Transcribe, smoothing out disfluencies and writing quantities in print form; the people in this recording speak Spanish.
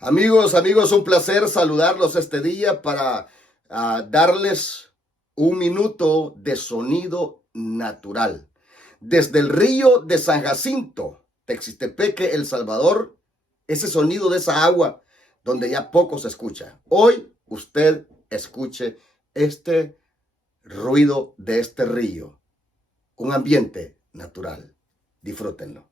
Amigos, un placer saludarlos este día para darles un minuto de sonido natural. Desde el río de San Jacinto, Texistepeque, El Salvador, ese sonido de esa agua donde ya poco se escucha. Hoy usted escuche este ruido de este río, un ambiente natural. Disfrútenlo.